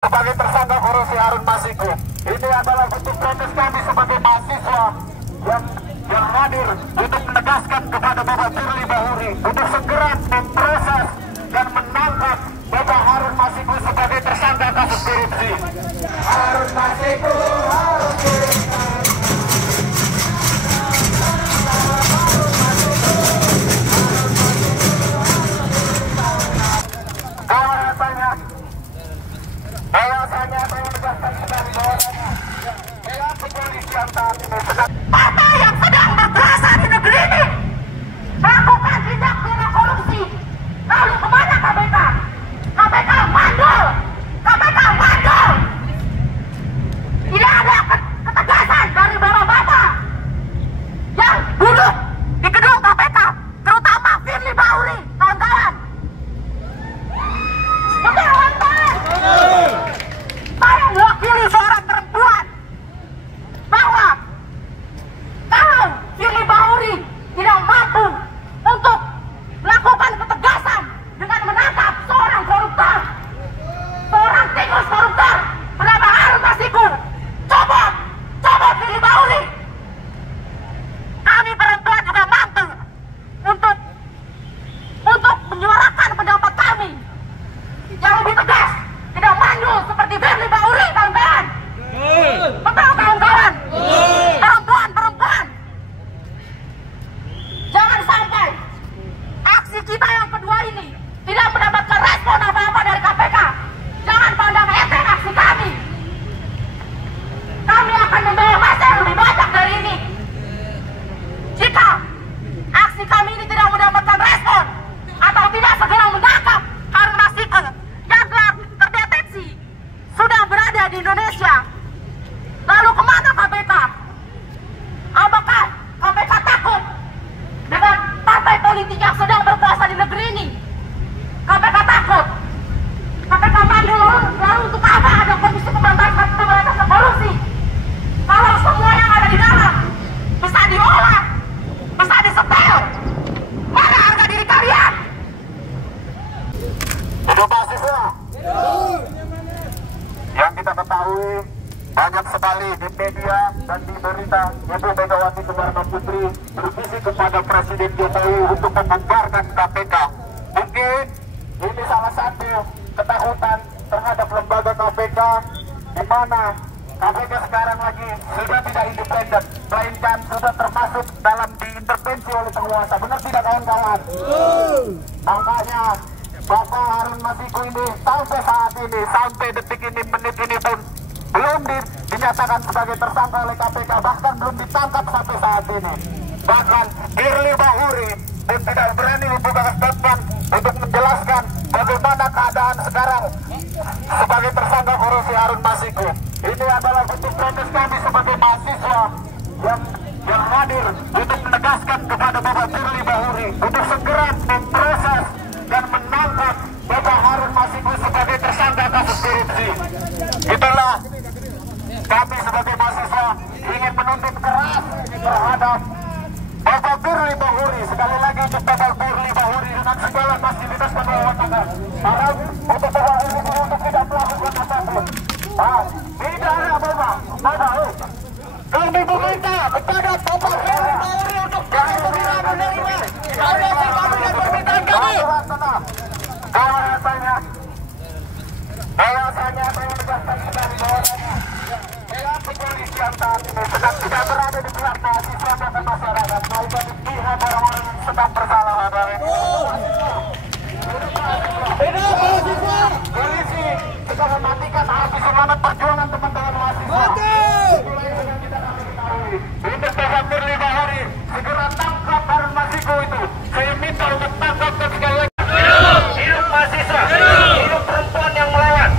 sebagai tersangka korupsi Harun Masiku. Ini adalah bentuk protes kami sebagai mahasiswa yang hadir untuk menegaskan kepada Bapak Firly Bahuri untuk segera memproses dan menangkap Bapak Harun Masiku sebagai tersangka kasus korupsi. Harun Masiku harus dihukum. Bahwasanya saya menegaskan kembali bahwasanya pihak kepolisian saat ini sedang partai yang sedang berkuasa di negeri ini melakukan tindak pidana korupsi. Lalu kemana KPK? KPK mandul. KPK mandul. Tidak ada ketegasan dari bapak-bapak yang duduk di gedung KPK, terutama Firly Bahuri, kawan-kawan. Saya mewakili seorang perempuan bahwa kalau Firly Bahuri tidak mampu untuk melakukan ketegasan dengan menangkap seorang koruptor, seorang tikus koruptor bernama Harun Masiku, copot Firly Bahuri. Kami perempuan juga mampu untuk menyuarakan pendapat kami yang lebih tegas, tidak mandul seperti Firly Bahuri, kawan-kawan. Betul, kawan-kawan. Perempuan. Jangan sampai aksi kita yang kedua ini tidak mendapatkan respon apa-apa dari KPK. Jangan pandang enteng aksi kami. Kami akan membawa masa yang lebih banyak dari ini. Jika aksi kami ini tidak mendapatkan respon atau tidak segera menangkap Harun Masiku yang telah terdeteksi sudah berada di Indonesia, lalu kemana KPK? Apakah KPK takut dengan partai politik yang sedang berkuasa di negeri ini? KPK takut? KPK mandul, lalu untuk apa ada Komisi Pemberantasan Korupsi? Kalau semua yang ada di dalam bisa diolah, bisa disetel, mana harga diri kalian? Hidup mahasiswa. Yang kita ketahui banyak sekali di media dan di berita Ibu Megawati Soekarno Putri berbisik kepada Presiden Jokowi untuk membubarkan KPK. Mungkin ini salah satu ketakutan terhadap lembaga KPK, di mana KPK sekarang lagi sudah tidak independen, melainkan sudah termasuk dalam diintervensi oleh penguasa. Benar tidak, kawan-kawan? Makanya Bapak Harun Masiku ini sampai saat ini, sampai detik ini, menit ini pun belum dinyatakan sebagai tersangka oleh KPK, bahkan belum ditangkap sampai saat ini. Bahkan Firly Bahuri pun tidak berani membuka statement untuk menjelaskan bagaimana keadaan sekarang sebagai tersangka korupsi Harun Masiku. Ini adalah bentuk protes kami sebagai mahasiswa yang hadir untuk menegaskan kepada Bapak Firly Bahuri untuk segera memproses dan menangkap Bapak Harun Masiku sebagai tersangka kasus korupsi. Itulah kami sebagai mahasiswa ingin menuntut keras terhadap Bapak Firly Bahuri. Sekali lagi untuk Bapak Firly Bahuri dengan segala fasilitas kedaulatan. Harap untuk Bapak ini untuk tidak melakukan apapun. Tidak ada Bapak. Kami meminta kepada Bapak Firly Bahuri untuk jangan segera menerima permintaan kami. Bahwasanya saya menegaskan kembali bahwasanya pihak kepolisian saat ini sedang tidak berada di pihak mahasiswa dan masyarakat, melainkan di pihak orang-orang yang sedang bersalah. Polisi sedang mematikan api semangat perjuangan teman-teman mahasiswa. Itulah yang sedang kita ketahui. Untuk Bapak Firly Bahuri segera tangkap Harun Masiku itu. Saya minta untuk tangkap dan sekali lagi. Hidup mahasiswa, hidup perempuan yang melawan.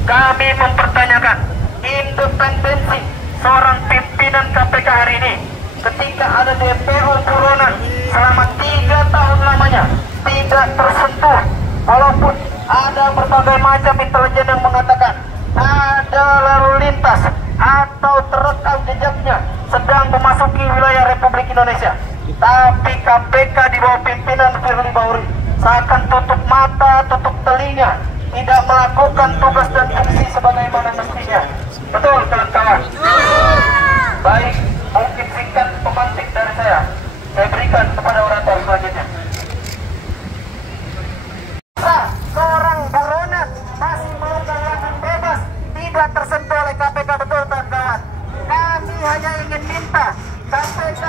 Kami mempertanyakan independensi seorang pimpinan KPK hari ini ketika ada DPO buronan selama 3 tahun lamanya tidak tersentuh, walaupun ada berbagai macam intelijen yang mengatakan ada lalu lintas atau terekam jejaknya sedang memasuki wilayah Republik Indonesia. Tapi KPK di bawah pimpinan Firly Bahuri seakan tutup mata, tutup telinga tidak melakukan tugas dan fungsi sebagaimana mestinya. Betul kawan-kawan? Baik, mungkin singkat pemantik dari saya berikan kepada orator selanjutnya. Seorang buronan masih melakukan bebas, tidak tersentuh oleh KPK. Betul kawan-kawan? Kami hanya ingin minta KPK,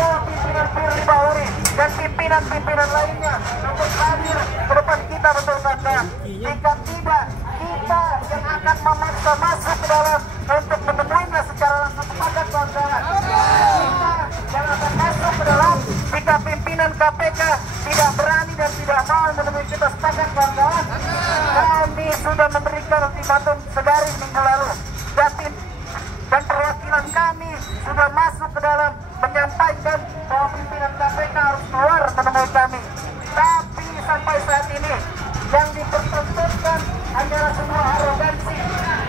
pimpinan Firly Bahuri dan pimpinan-pimpinan lainnya untuk hadir ke depan kita. Betul kawan-kawan? Jika tidak, kita yang akan memaksa masuk ke dalam untuk menemuinya secara langsung. Kepada kawan-kawan, kita yang akan masuk ke dalam jika pimpinan KPK tidak berani dan tidak mau menemui kita. Sepakat kawan-kawan? Kami sudah memberikan ultimatum sedari minggu lalu, dan perwakilan kami sudah masuk ke dalam menyampaikan bahwa pimpinan KPK harus keluar menemui kami. Tapi sampai saat ini yang dipertontonkan hanyalah sebuah arogansi,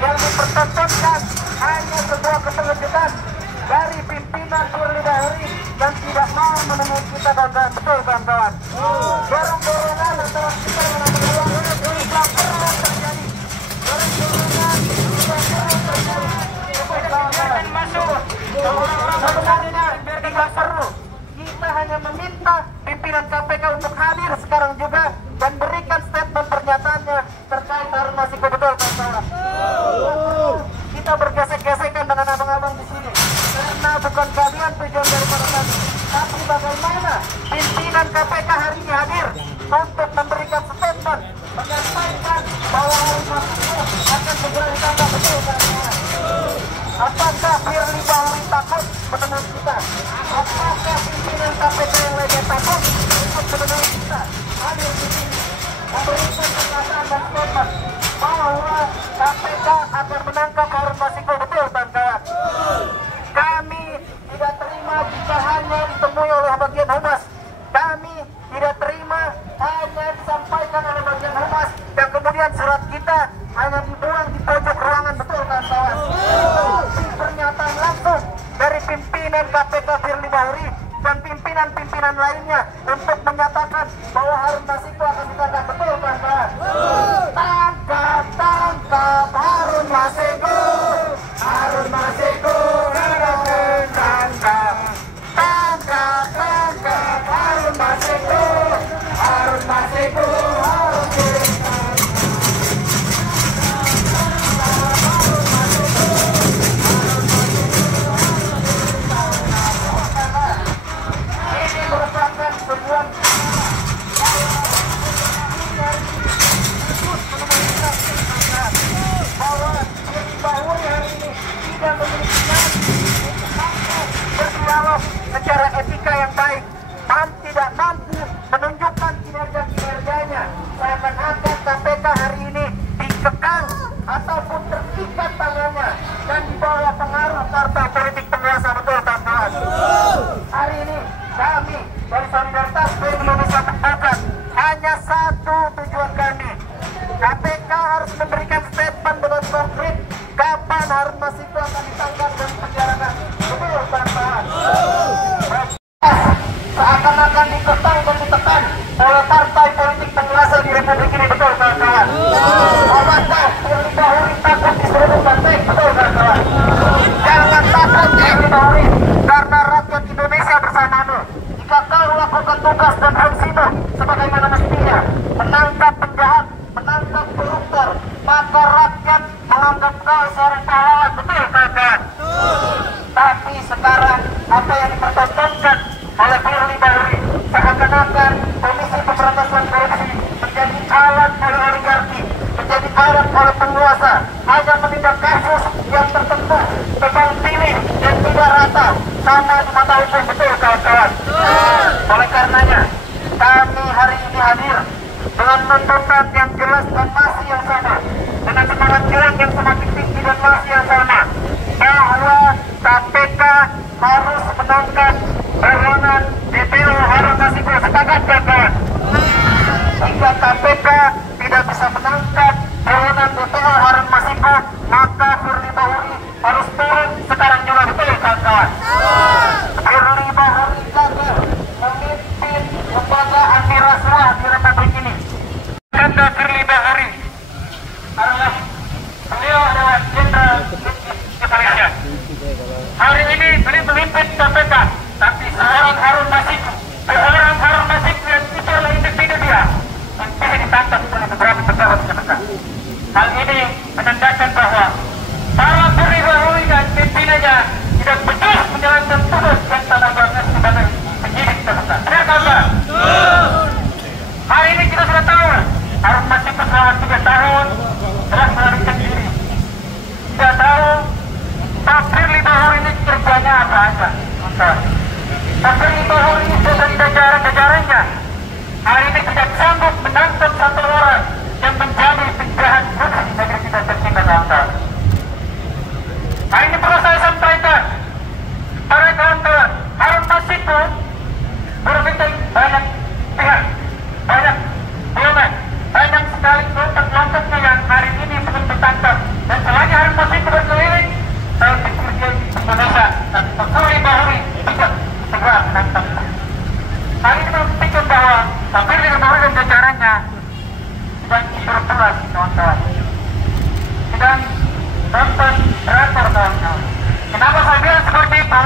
yang dipertontonkan hanya sebuah keterkejutan dari pimpinan Firly Bahuri dan tidak mau menemui kita kawan-kawan. Betul kawan-kawan? Dorong-dorongan antara kita dengan peluang tidak pernah terjadi. Dorong-dorongan tidak pernah terjadi. Biarkan masuk. Sebenarnya tidak perlu. Kita hanya meminta pimpinan KPK untuk hadir sekarang juga dan berikan statement pernyataannya terkait Harun Masiku. Betul kawan-kawan? Kita bergesek-gesekan dengan abang-abang di sini karena bukan kalian tujuan daripada kami, tapi bagaimana pimpinan KPK hari ini hadir untuk memberikan statement menyampaikan bahwa Harun Masiku akan segera ditangkap. Betul kawan-kawan? Apakah Firly Bahuri takut menemui kita? Apakah pimpinan KPK yang lainnya takut untuk menemui kita? Hadir di sini memberikan pernyataan dan statement bahwa KPK akan menangkap Harun Masiku. Betul kawan-kawan? Kami tidak terima jika hanya ditemui oleh bagian humas. Kami tidak terima hanya disampaikan oleh bagian humas dan kemudian surat kita hanya dibuang di pojok ruangan. Betul kawan-kawan? Pernyataan langsung dari pimpinan KPK Firly Bahuri dan pimpinan-pimpinan lainnya untuk menyatakan bahwa Harun Masiku akan ditangkap. Betul kawan-kawan? Tangkap, tangkap Harun Masiku, Harun Masiku, tangkap, tangkap, tangkap Harun Masiku, Harun Masiku, Harun Masiku. Secara etika yang baik, tidak mampu menunjukkan kinerja-kinerjanya, seakan-akan KPK hari ini dikekang ataupun terikat tangannya dan dibawa pengaruh partai politik penguasa. Betul kawan-kawan? Hari ini kami dari Solidaritas Indonesia Terbuka hanya satu tujuan kami. KPK harus memberikan statement dengan konkret kapan Harun Masiku akan ditangkap dan dipenjarakan. Betul kawan-kawan? Seakan-akan dikekang dan ditekan oleh partai politik penguasa di Republik ini. Betul kawan-kawan? Apakah Firly Bahuri takut diseruduk banteng? Betul kawan-kawan? Jangan takut Firly Bahuri, karena rakyat Indonesia bersamamu. Jika kau lakukan tugas dan fungsimu sebagaimana mestinya, menangkap penjahat, menangkap koruptor, maka rakyat menganggap kau seorang pahlawan. Betul kawan-kawan? Tapi sekarang apa yang dipertontonkan oleh Firly Bahuri seakan-akan Komisi Pemberantasan Korupsi menjadi alat oleh oligarki, menjadi alat oleh penguasa, hanya menindak kasus yang tertentu, tebang pilih dan tidak rata sama di mata hukum. Betul kawan-kawan? Oleh karenanya kami hari ini hadir dengan tuntutan yang jelas dan masih yang sama, dengan semangat juang yang semakin tinggi dan masih yang sama, bahwa KPK harus menangkap buronan DPO Harun Masiku. Sepakat kawan-kawan? Jika KPK tidak bisa menangkap buronan DPO Harun Masiku, maka Firly Bahuri harus turun sekarang juga. Betul kawan-kawan? Firly Bahuri gagal memimpin lembaga anti rasuah di Republik ini. Kata Firly Bahuri KPK, tapi seorang Harun Masiku, seorang Harun Masiku yang itu adalah individu dia, yang bisa ditangkap oleh beberapa pejabat KPK. Hal ini menandakan bahwa para Firly dan pimpinannya tidak becus menjalankan tugas yang telah dilakukan sebagai penyidik KPK. Benar kabar? Hari ini kita sudah tahu Harun Masiku selama 3 tahun telah melarikan diri. Tidak tahu Pak Firly Bahuri ini kerjanya apa aja. Pak Firly Bahuri ini dan jajaran-jajarannya hari ini tidak sanggup menangkap satu orang yang menjadi penjahat korupsi di negeri kita tercinta, kawan-kawan. Hari ini perlu saya sampaikan para kawan-kawan, Harun Masiku berpikir banyak pihak, banyak golongan, banyak sekali kelompok-kelompoknya yang hari ini belum ditangkap. Dan selagi Harun Masiku berkeliling, saya pikir dia di Indonesia dan Pak Firly Bahuri tidak segera menangkap. Hal ini membuktikan bahwa Pak Firly Bahuri dan jajarannya sedang berpulas, kawan-kawan, sedang nonton drakor, kawan-kawan. Kenapa saya bilang seperti itu?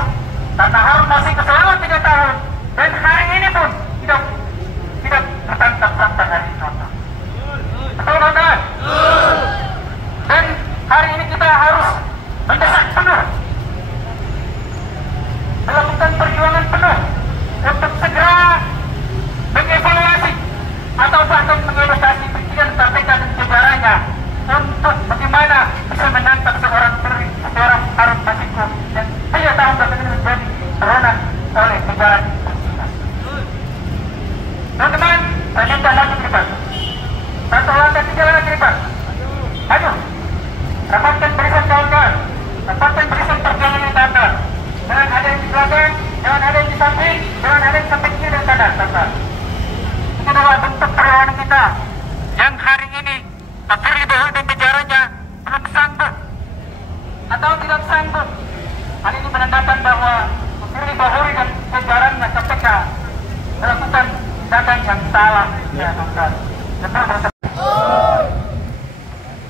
Karena Harun Masiku selama 3 tahun dan hari ini pun tidak tertangkap sampai hari ini, kawan-kawan. Betul, kawan-kawan? Dan hari ini kita harus mendesak penuh, melakukan perjuangan penuh untuk segera mengevaluasi atau bahkan mengedukasi pimpinan KPK dan jajarannya untuk bagaimana bisa menangkap seorang Harun Masiku yang 3 tahun belakangan menjadi buronan oleh negara. Teman-teman, saya minta lagi lipat. 1 langkah 3 lagi lipat. Ayo, rapatkan barisan kawan-kawan, rapatkan barisan perjalanan kawan-kawan. Jangan ada yang di belakang, jangan ada yang di samping, jangan ada yang sampai kiri dan kanan, kawan-kawan. Ini adalah bentuk perlawanan kita yang hari ini Pak Firly Bahuri dan jajarannya belum sanggup atau tidak sanggup. Hal ini menandakan bahwa Pak Firly Bahuri dan jajarannya KPK melakukan tindakan yang salah, ya, kawan-kawan.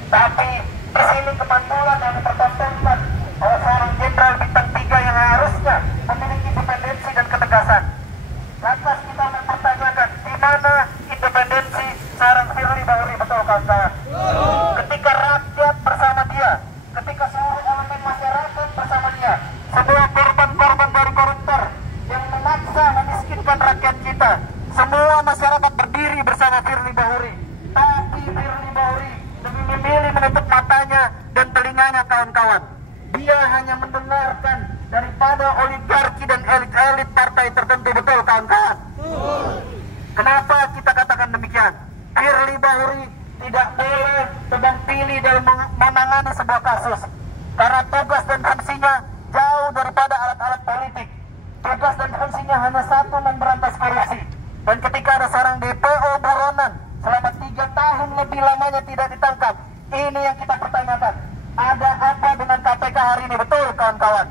Tapi di sini kemandulan yang dipertontonkan oleh seorang jenderal bintang 3 yang harusnya memiliki independensi dan ketegasan. Lantas kita mempertanyakan di mana independensi seorang Firly Bahuri, betul, kawan-kawan? Ketika rakyat bersama dia, ketika seluruh elemen masyarakat bersama dia, semua korban-korban dari koruptor yang memaksa memiskinkan rakyat kita, semua masyarakat berdiri bersama Firly Bahuri. Tapi Firly Bahuri lebih memilih menutup matanya dan telinganya, kawan-kawan. Dia hanya mendengarkan daripada oligarki dan elit-elit partai tertentu, betul, kawan-kawan? Kenapa kita katakan demikian? Firly Bahuri tidak boleh tebang pilih dalam menangani sebuah kasus, karena tugas dan fungsinya jauh daripada alat-alat politik. Tugas dan fungsinya hanya satu, memberantas korupsi. Dan ketika ada seorang DPO buronan selama 3 tahun lebih lamanya tidak ditangkap, ini yang kita pertanyakan. Ada apa dengan KPK hari ini, betul, kawan-kawan?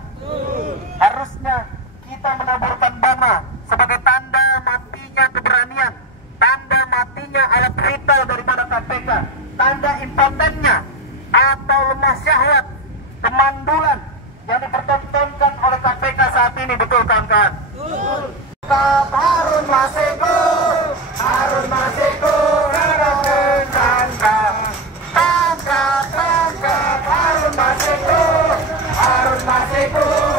Harusnya kita menaburkan bunga sebagai tanda matinya keberanian, tanda matinya alat vital daripada KPK, tanda impotennya atau lemah syahwat, kemandulan yang dipertontonkan oleh KPK saat ini, betul, kawan-kawan? Harun Masiku, Harun Masiku, tangkap, Harun Masiku, Harun Masiku.